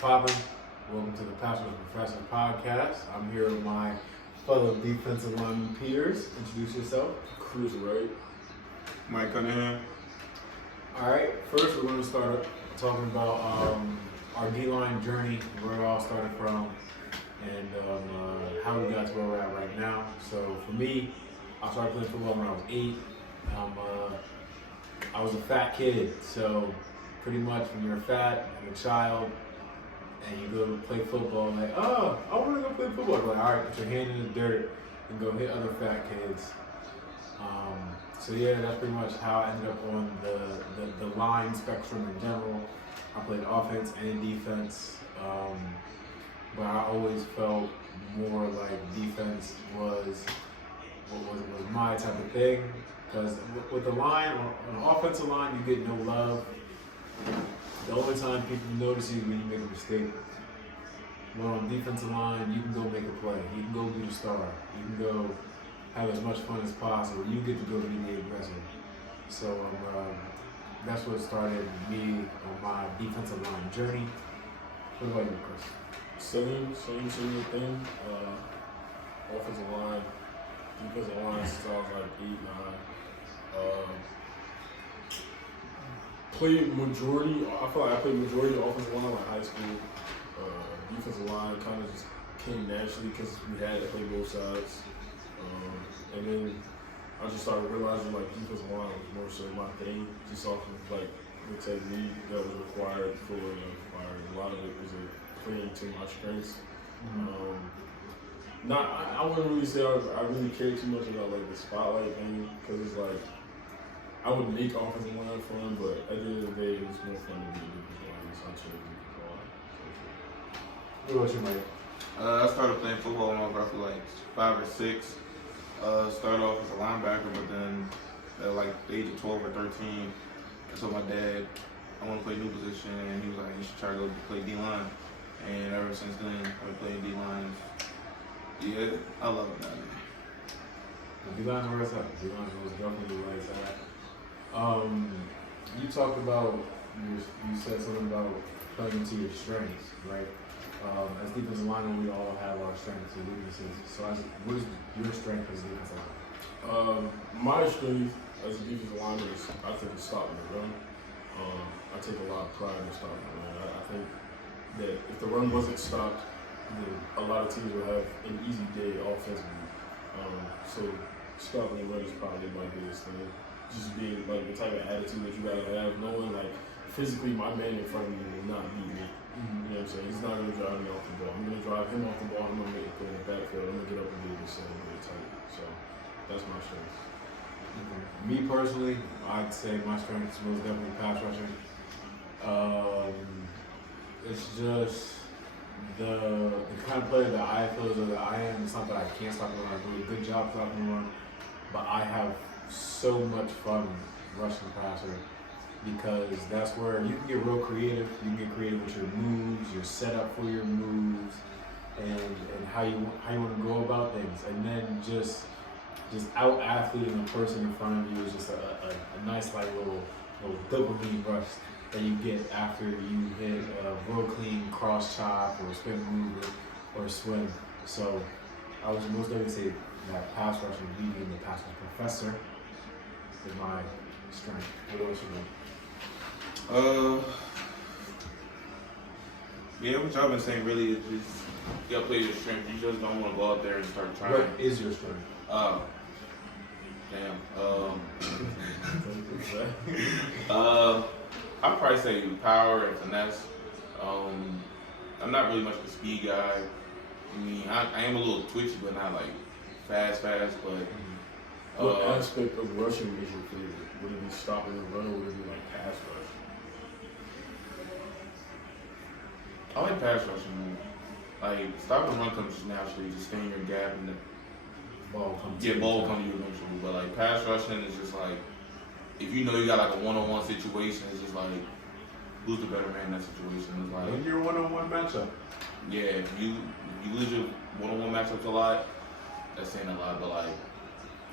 poppin'? Welcome to the Passrushers Professor podcast. I'm here with my fellow defensive lineman peers. Introduce yourself. Wright. Mike Cunningham. All right. First, we're going to start talking about our D-line journey, where it all started from, and how we got to where we're at right now. So for me, I started playing football when I was 8. I was a fat kid, so pretty much when you're fat and a child and you go to play football, like, oh, I want to go play football. I'm like, all right, put your hand in the dirt and go hit other fat kids. So yeah, that's pretty much how I ended up on the line spectrum in general. I played offense and defense, but I always felt more like defense was my type of thing. Because with the line, on an offensive line, you get no love. The only time people notice you is when you make a mistake. But on defensive line, you can go make a play. You can go be the star. You can go have as much fun as possible. You get to go be the aggressor. So that's what started me on my defensive line journey. What about you, Chris? Same thing. Offensive line, defensive line since I was like 8, 9. I feel like I played majority of offensive line like high school. Defensive line kind of just came naturally because we had to play both sides. And then I just started realizing like defensive line was more so my thing, just off of like the technique that was required for a lot of it was playing to my strengths. I wouldn't really say I really cared too much about like the spotlight thing because it's like I would make offensive line fun, but at the end of the day, it was more fun to be a defensive line, so I chose defensive line. What about you, Mike? I started playing football when I was roughly like 5 or 6. Started off as a linebacker, but then at like the age of 12 or 13, I told my dad I want to play a new position, and he was like, you should try to go play D-line. And ever since then, I've been playing D-line. Yeah, I love it now. D-line's where it's at. D-line's was definitely where it's at. You talked about, you said something about playing to your strengths, right? As defensive linemen, we all have our strengths and weaknesses. So what is your strength as a defensive lineman? My strength as a defensive lineman is, I think, is stopping the run. I take a lot of pride in stopping the run. I think that if the run wasn't stopped, then a lot of teams would have an easy day offensively. So stopping the run is probably my biggest thing. Just being like the type of attitude that you gotta have, knowing like physically my man in front of me will not beat me. You know what I'm saying? He's not gonna drive me off the ball. I'm gonna drive him off the ball. I'm gonna make a play in the backfield. I'm gonna get up and do the same really tight. So that's my strength. Me personally, I'd say my strength is most definitely pass rushing. It's just the kind of player that I feel that I am. It's not that I can't stop the run. I do a good job stopping the run, but I have so much fun rushing the passer because that's where you can get real creative. You can get creative with your moves, your setup for your moves, and how you want to go about things. And then just out athleting the person in front of you is just a nice like little dopamine rush that you get after you hit a real clean cross chop or spin move or swim. So I was most definitely say that pass rushing, being the pass rush professor, is my strength. What else you know? Yeah, what y'all been saying really is just you gotta play your strength. You just don't want to go out there and start trying. What is your strength? I'd probably say power and finesse. I'm not really much of a speed guy. I mean, I am a little twitchy, but not like fast. But what aspect of rushing is your favorite? Would it be stopping the run or would it be like pass rush? I like pass rushing more. Like stopping the run comes just naturally, just staying in your gap and the Ball comes. Yeah, ball comes to you eventually. But like pass rushing is just like if you know you got like a one-on-one situation, it's just like who's the better man in that situation? It's like In your one-on-one matchup. yeah, if you lose your one-on-one matchups a lot, that's saying a lot. But like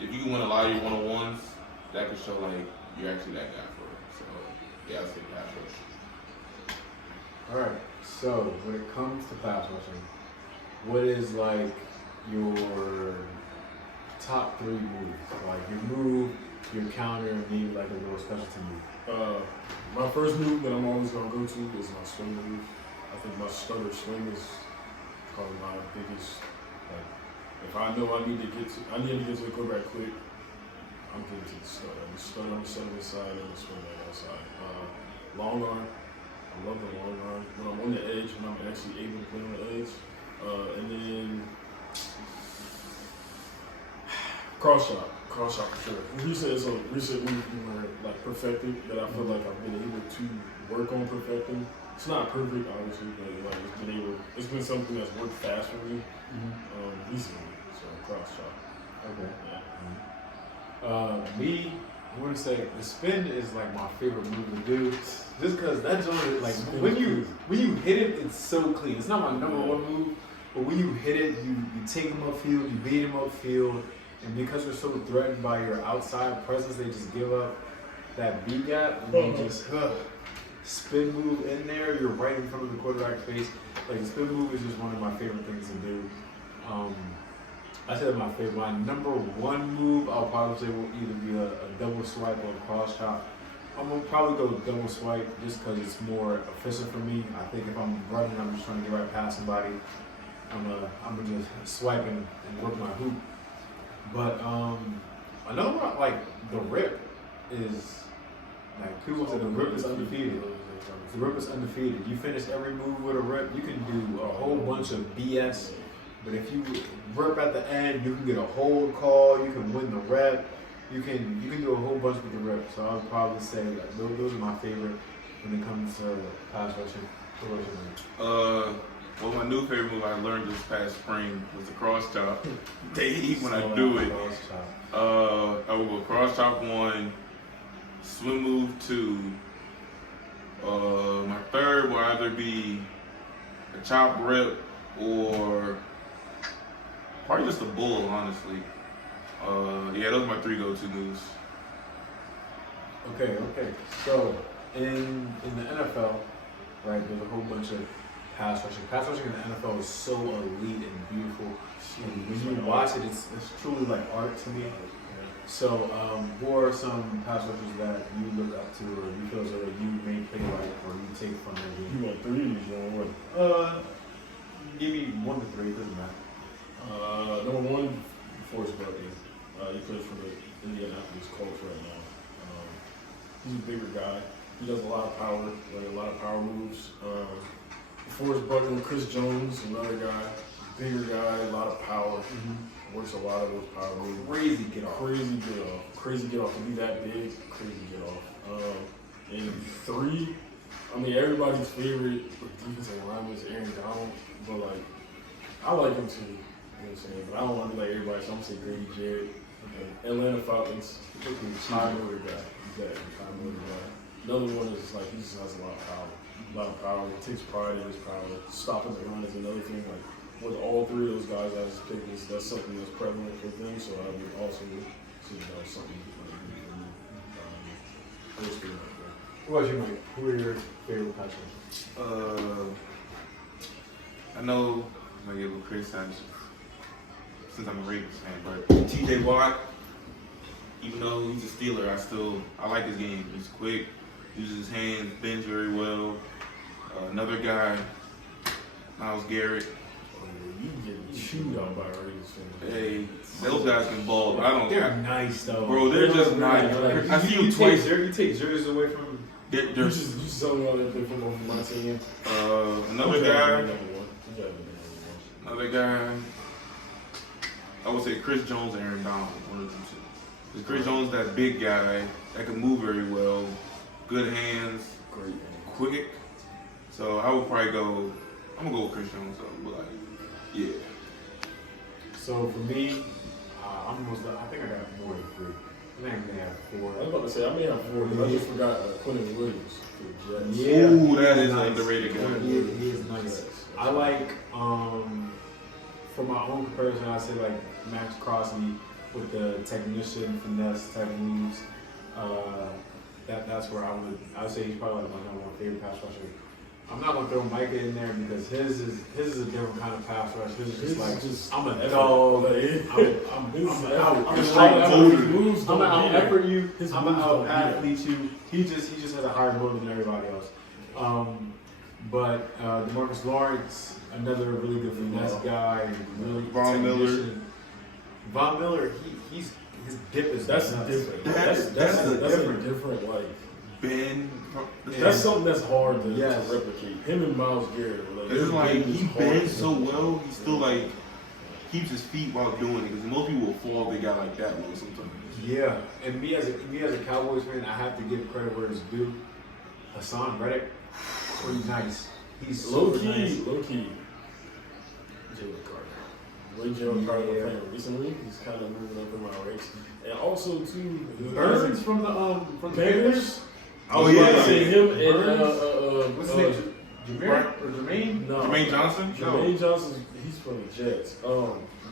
if you can win a lot of your one-on-ones, that could show like you're actually that guy for it. So yeah, I'd say pass rush. All right. So when it comes to pass rushing, what is like your top 3 moves? Like your move, your counter, and maybe like a little specialty move. My first move that I'm always gonna go to is my swing move. I think my stutter swing is probably my biggest. Like, if I know I need to get to the quarterback quick, I'm getting to the stutter. I'm stutter on the center side and the swing right outside. Long arm. I love the long arm. When I'm on the edge, when I'm actually able to play on the edge. And then cross shot for sure. Recent is a recent move where like perfected that I feel like I've been able to work on perfecting. It's not perfect, obviously, but like it's been something that's worked fast for me recently. So cross shot. Okay. Yeah. Me, I want to say the spin is like my favorite move to do, just because that joint is like when you hit it, it's so clean. It's not my number 1 move, but when you hit it, you take them upfield, you beat them upfield, and because you're so threatened by your outside presence, they just give up that beat gap, and you just spin move in there. You're right in front of the quarterback's face. Like the spin move is just one of my favorite things to do. I said my favorite. My number 1 move, I'll probably say will either be a double swipe or a cross chop. I'm gonna probably go with double swipe just because it's more efficient for me. I think if I'm running, I'm just trying to get right past somebody. I'm gonna just swipe and work my hoop. But another one, like the rip is like people say the rip is undefeated. The rip is undefeated. You finish every move with a rip, you can do a whole bunch of BS. But if you rip at the end, you can get a hold call. You can win the rep. You can do a whole bunch with the rep. So I would probably say that those are my favorite when it comes to pass rushing. Well, my new favorite move I learned this past spring was the cross chop. They hate when I do it. I will go cross chop 1, swim move 2. My third will either be a chop rip or probably just a bull, honestly. Yeah, those are my 3 go-to moves. Okay. So in the NFL, right, there's a whole bunch of pass rushing. Pass rushing in the NFL is so elite and beautiful. And when you watch it, it's truly like art to me. So, who are some pass rushers that you look up to, or you feel as though you may play like, or you take from their game? You want 3 or you want 1? Give me 1 to 3. Doesn't matter. Number 1, Forrest Buckley. He plays for the Indianapolis Colts right now. He's a bigger guy. He does a lot of power, like a lot of power moves. Forrest Buckley, Chris Jones, another guy, bigger guy, a lot of power. Works a lot of those power moves. Crazy get off. Crazy get off. To be that big, crazy get off. And 3, I mean, everybody's favorite defensive lineman is Aaron Donald, but like, I like him too. You know what I'm saying? But I don't want to be like everybody, so I'm gonna say Grady Jarrett. Atlanta Falcons, high motor guy. Exactly, high motor guy. Another one is like he just has a lot of power. He takes pride in his power. Stopping the run is another thing. Like with all 3 of those guys I just picked, that's something that's prevalent for them. So I would also see that as something like for me. What about you, Mike? Who are your favorite pass rushers? I know I'm gonna get a little criticized since I'm a Ravens fan, but TJ Watt, even though he's a Steeler, I like his game. He's quick, uses his hands, bends very well. Another guy, Myles Garrett. You get chewed out by Ravens fans. Hey, those guys can ball. They're nice though. Bro, they're just nice. Like, I see them twice. You take jerseys away from them. They're You just tell me all that play football for my team. Another guy, I would say Chris Jones and Aaron Donald, one of them two. Because Chris Jones, that big guy that can move very well, good hands, Great man. quick. So I would probably go. I'm gonna go with Chris Jones though. But like, yeah. So for me, I think I got more than 3. I think I may have 4. I was about to say, I may have 4, because I just forgot Quentin Williams for the Jets. Yeah, Ooh, that is nice. underrated guy. He is nice. I like, for my own comparison, I say like Max Crosby with the technician finesse type moves. That's where I would say he's probably like my number 1 favorite pass rusher. I'm not gonna want to throw Micah in there because his is a different kind of pass rush. His is just like, I'm a effort. dog. I'm out effort you. I'm gonna out athlete you. He just has a higher motor than everybody else. But DeMarcus Lawrence, another really good finesse guy. Really Von Miller. Von Miller, his dip is that's nuts. different. That's a different like. Ben. That's something that's hard to Yes. replicate. Him and Miles Garrett. It's like he bends so well, he still like keeps his feet while doing it. Because most people will fall if they got like that low sometimes. Yeah, and me as a Cowboys fan, I have to give credit where it's due. Hassan Reddick, pretty nice. He's low super nice. key. Jalen Carter. Way Jalen Carter playing recently. He's kind of moving up in my race, and also too Burns from the Panthers. Oh, I was about yeah. to say him What's his and name? Jermaine? no, Jermaine Johnson? Jermaine Johnson. He's from the Jets.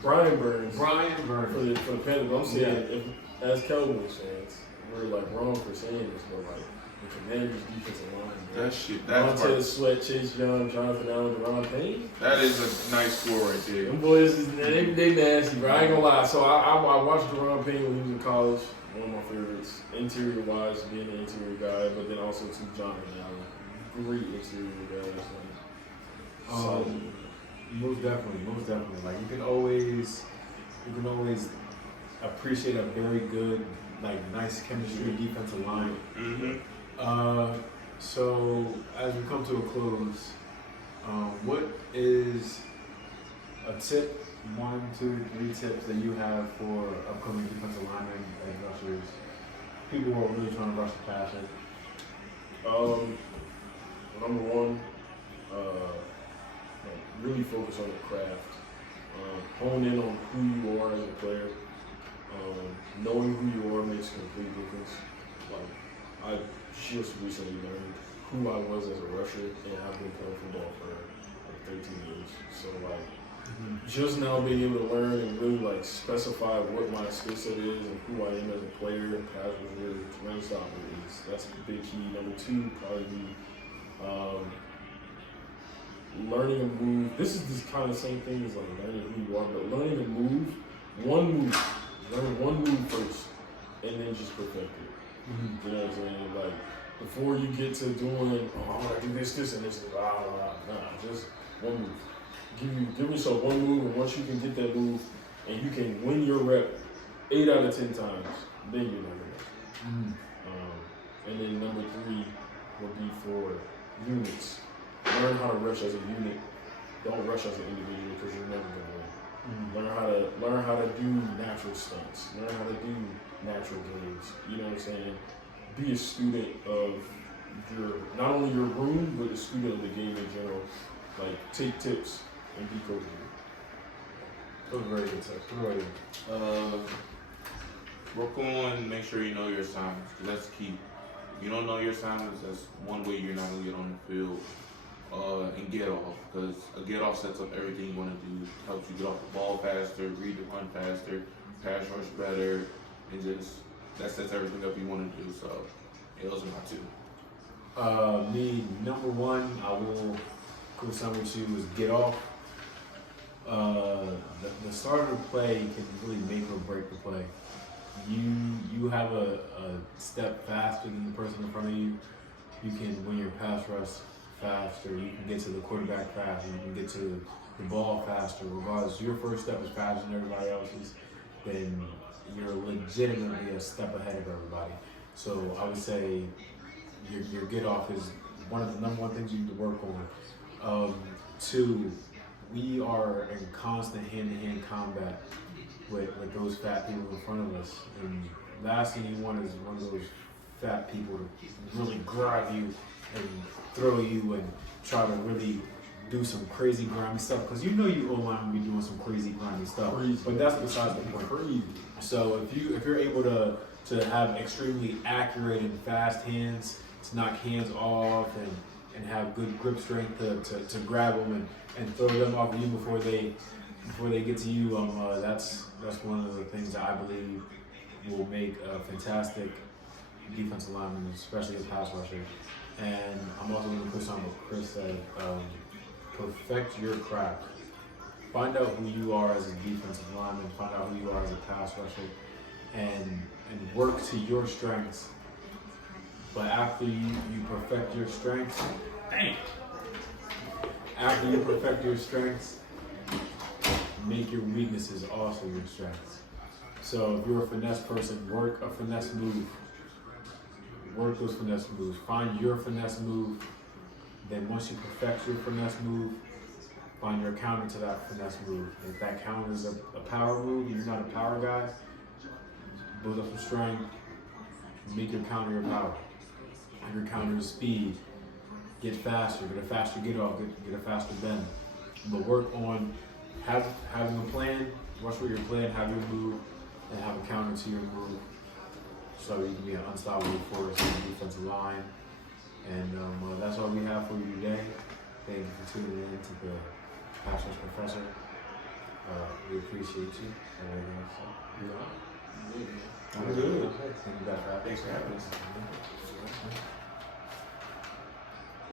Brian Burns. For For the Panthers. I'm saying, if, as Cowboys fans, we're like wrong for saying this, but like the Commanders' defensive line. That shit, that's Montez Sweat, Chase Young, Jonathan Allen, Deron Payne. that is a nice score right there. Them boys, they nasty, bro. I ain't gonna lie. So I watched Deron Payne when he was in college. One of my favorites, interior wise, being an interior guy, but then also to Jonathan Allen, great interior guys. Most definitely. Like you can always appreciate a very good, like nice chemistry defensive line. Mm-hmm. So as we come to a close, what is a tip? 1, 2, 3 tips that you have for upcoming defensive linemen and rushers, people who are really trying to rush the passer? Number one, like really focus on the craft. Hone in on who you are as a player. Knowing who you are makes a complete difference. Like I just recently learned who I was as a rusher, and I've been playing football for like 13 years. So like. Just now being able to learn and really like specify what my skill set is and who I am as a player and pass rusher, run stopper that's a big key. Number 2 probably be learning a move. This is this kind of same thing as like learning who you are, but learning a move, learn one move first, and then just perfect it. You know what I'm saying? Like before you get to doing, I want to do this, and this, just one move. Give yourself one move, and once you can get that move, and you can win your rep 8 out of 10 times, then you're not gonna. And then number 3 would be for units. Learn how to rush as a unit. Don't rush as an individual because you're never gonna win. Learn how to do natural stunts. Learn how to do natural games. You know what I'm saying? Be a student of not only your room, but a student of the game in general. Like take tips. And be coachable. Those are very good tips. Work on, make sure you know your assignments, because that's key. If you don't know your assignments, that's one way you're not going to get on the field. And get off, because a get off sets up everything you want to do. Helps you get off the ball faster, read the run faster, pass rush better, and just that sets everything up you want to do. So, yeah, those are my 2. Me, number 1, I will co-sign with you is get off. The start of the play can really make or break the play. You have a step faster than the person in front of you. You can win your pass rush faster. You can get to the quarterback faster. You can get to the ball faster. Regardless, your first step is faster than everybody else's, then you're legitimately a step ahead of everybody. So I would say your get off is one of the number 1 things you need to work on. 2, we are in constant hand-to-hand combat with those fat people in front of us. And last thing you want is one of those fat people to really grab you and throw you and try to really do some crazy grimy stuff. Because you know you O-line will be doing some crazy grimy stuff. But that's besides the point. So if you're able to have extremely accurate and fast hands, to knock hands off and have good grip strength to grab them and throw them off of you before they get to you. That's one of the things that I believe will make a fantastic defensive lineman, especially a pass rusher. And I'm also going to push on what Chris said. Perfect your craft. Find out who you are as a defensive lineman. Find out who you are as a pass rusher, and work to your strengths. But after you perfect your strengths, after you perfect your strengths, make your weaknesses also your strengths. So if you're a finesse person, work a finesse move. Work those finesse moves. Find your finesse move. Then once you perfect your finesse move, find your counter to that finesse move. If that counter is a power move, you're not a power guy, build up some strength, make your counter your power. Have your counter is speed. Get faster, get a faster get off, get a faster bend. But work on having a plan, watch what your plan, have your move, and have a counter to your move. So you can be an unstoppable force on the defensive line. And that's all we have for you today. Thank you for tuning in to the Pass Rush Professor. We appreciate you. I'm good. Thank you guys for having us. Thanks for having us.